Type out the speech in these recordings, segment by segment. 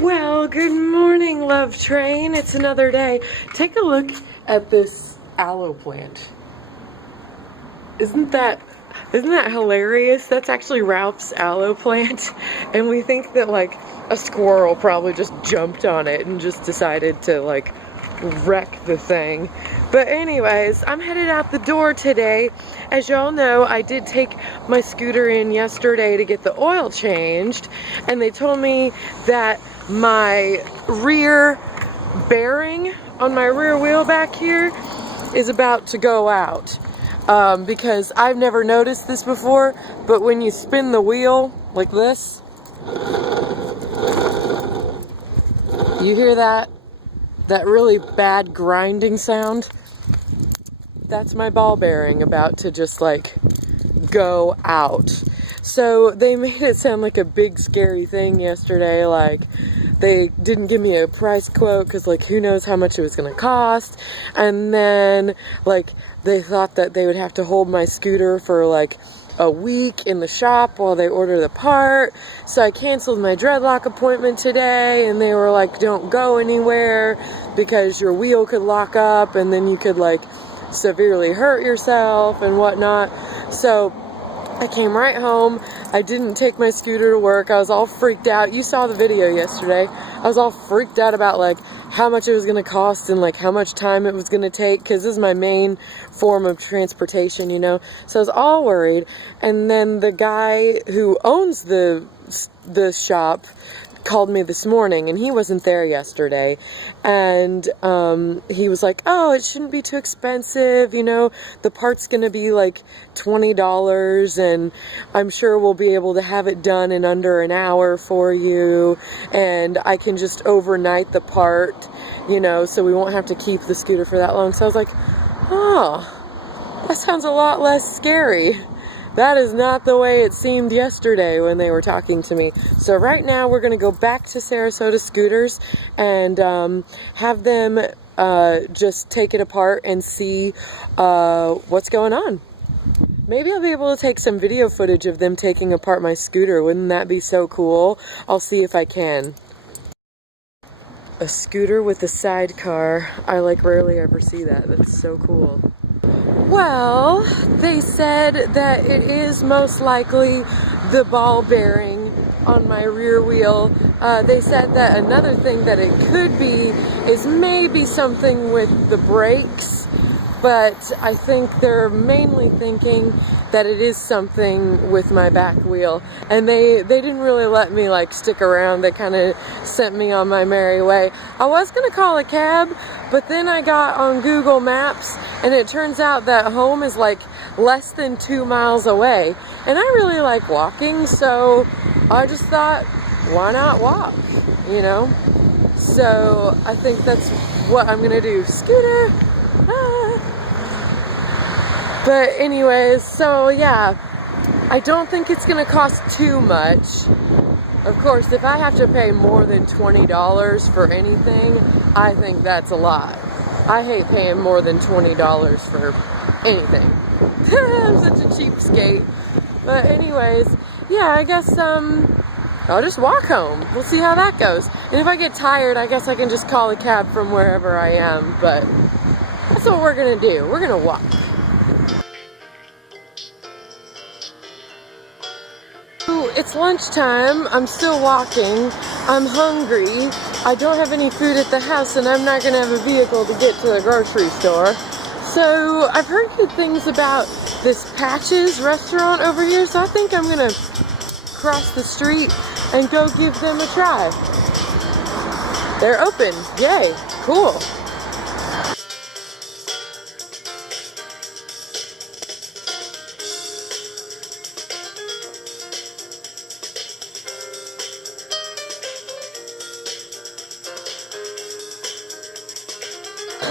Well, good morning, love train. It's another day. Take a look at this aloe plant. Isn't that hilarious? That's actually Ralph's aloe plant, and we think that like a squirrel probably just jumped on it and just decided to like wreck the thing. But anyways, I'm headed out the door today. As y'all know, I did take my scooter in yesterday to get the oil changed, and they told me that my rear bearing on my rear wheel back here is about to go out. Because I've never noticed this before, but when you spin the wheel like this, you hear that really bad grinding sound? That's my ball bearing about to just like go out. So they made it sound like a big scary thing yesterday, like they didn't give me a price quote because like who knows how much it was gonna cost, and then like they thought that they would have to hold my scooter for like a week in the shop while they order the part. So I canceled my dreadlock appointment today, and they were like, don't go anywhere because your wheel could lock up and then you could like severely hurt yourself and whatnot. So I came right home. I didn't take my scooter to work. I was all freaked out. You saw the video yesterday. I was all freaked out about like how much it was going to cost and like how much time it was going to take, because this is my main form of transportation, you know. So I was all worried. And then the guy who owns the shop called me this morning, and he wasn't there yesterday, and he was like, oh, it shouldn't be too expensive, you know, the part's gonna be like $20 and I'm sure we'll be able to have it done in under an hour for you, and I can just overnight the part, you know, so we won't have to keep the scooter for that long. So I was like, oh, that sounds a lot less scary. That is not the way it seemed yesterday when they were talking to me. So right now we're going to go back to Sarasota Scooters and have them just take it apart and see what's going on. Maybe I'll be able to take some video footage of them taking apart my scooter. Wouldn't that be so cool? I'll see if I can. A scooter with a sidecar. I like rarely ever see that. That's so cool. Well, they said that it is most likely the ball bearing on my rear wheel. They said that another thing that it could be is maybe something with the brakes, but I think they're mainly thinking that it is something with my back wheel. And they didn't really let me like stick around. They kind of sent me on my merry way. I was gonna call a cab, but then I got on Google Maps and it turns out that home is like less than 2 miles away. And I really like walking, so I just thought, why not walk, you know? So I think that's what I'm gonna do. Scooter! Ah. But anyways, so yeah, I don't think it's gonna cost too much. Of course, if I have to pay more than $20 for anything, I think that's a lot. I hate paying more than $20 for anything. I'm such a cheapskate. But anyways, yeah, I guess I'll just walk home. We'll see how that goes. And if I get tired, I guess I can just call a cab from wherever I am. But that's what we're gonna do. We're gonna walk. It's lunchtime. I'm still walking. I'm hungry. I don't have any food at the house, and I'm not going to have a vehicle to get to the grocery store. So I've heard good things about this Patches restaurant over here, so I think I'm going to cross the street and go give them a try. They're open. Yay. Cool.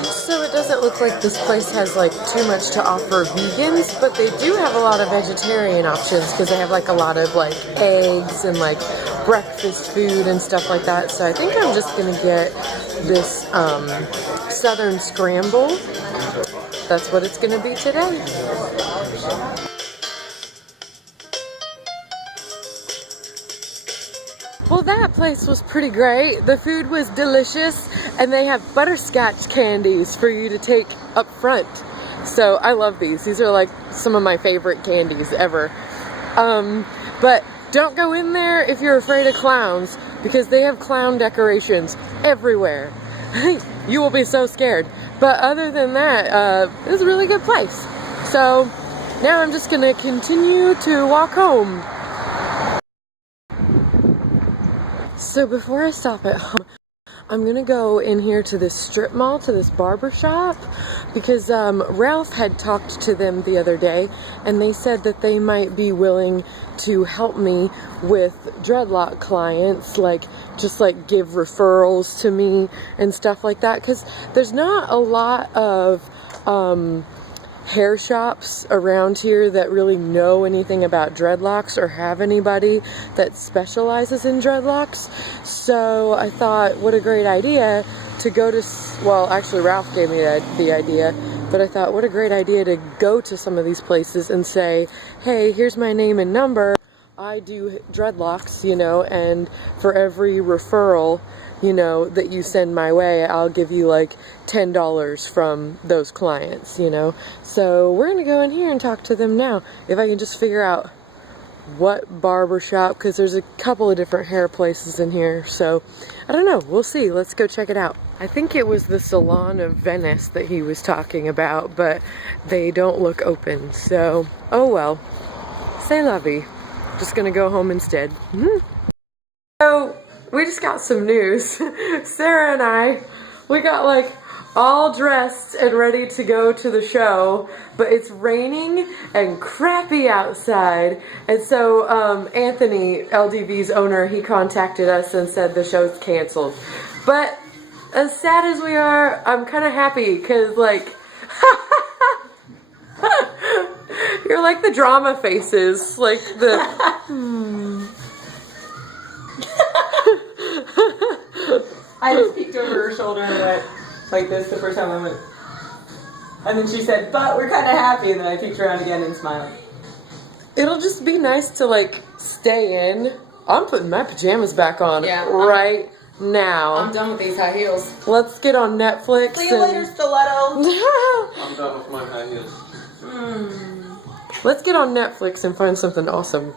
So it doesn't look like this place has like too much to offer vegans, but they do have a lot of vegetarian options because they have like a lot of like eggs and like breakfast food and stuff like that. So I think I'm just gonna get this Southern Scramble. That's what it's gonna be today. Well, that place was pretty great. The food was delicious, and they have butterscotch candies for you to take up front. So I love these. These are like some of my favorite candies ever. But don't go in there if you're afraid of clowns, because they have clown decorations everywhere. You will be so scared. But other than that, it was a really good place. So now I'm just gonna continue to walk home. So before I stop at home, I'm gonna go in here to this strip mall, to this barber shop, because Ralph had talked to them the other day, and they said that they might be willing to help me with dreadlock clients, like just like give referrals to me and stuff like that, because there's not a lot of hair shops around here that really know anything about dreadlocks or have anybody that specializes in dreadlocks. So I thought, what a great idea to go to, well, actually Ralph gave me the idea, but I thought, what a great idea to go to some of these places and say, hey, here's my name and number. I do dreadlocks, you know, and for every referral, you know, that you send my way, I'll give you like $10 from those clients, you know. So we're gonna go in here and talk to them now, if I can just figure out what barber shop, because there's a couple of different hair places in here. So I don't know, we'll see. Let's go check it out. I think it was the Salon of Venice that he was talking about, but they don't look open, so oh well. C'est la vie. Just gonna go home instead. So we just got some news. Sarah and I, we got like all dressed and ready to go to the show, but it's raining and crappy outside. And so Anthony, LDV's owner, he contacted us and said the show's canceled. But as sad as we are, I'm kind of happy, because like you're like the drama faces, like the I just peeked over her shoulder and went like this the first time I went. And then she said, but we're kind of happy. And then I peeked around again and smiled. It'll just be nice to like stay in. I'm putting my pajamas back on right now. I'm done with these high heels. Let's get on Netflix. See you later, stiletto. I'm done with my high heels. Let's get on Netflix and find something awesome.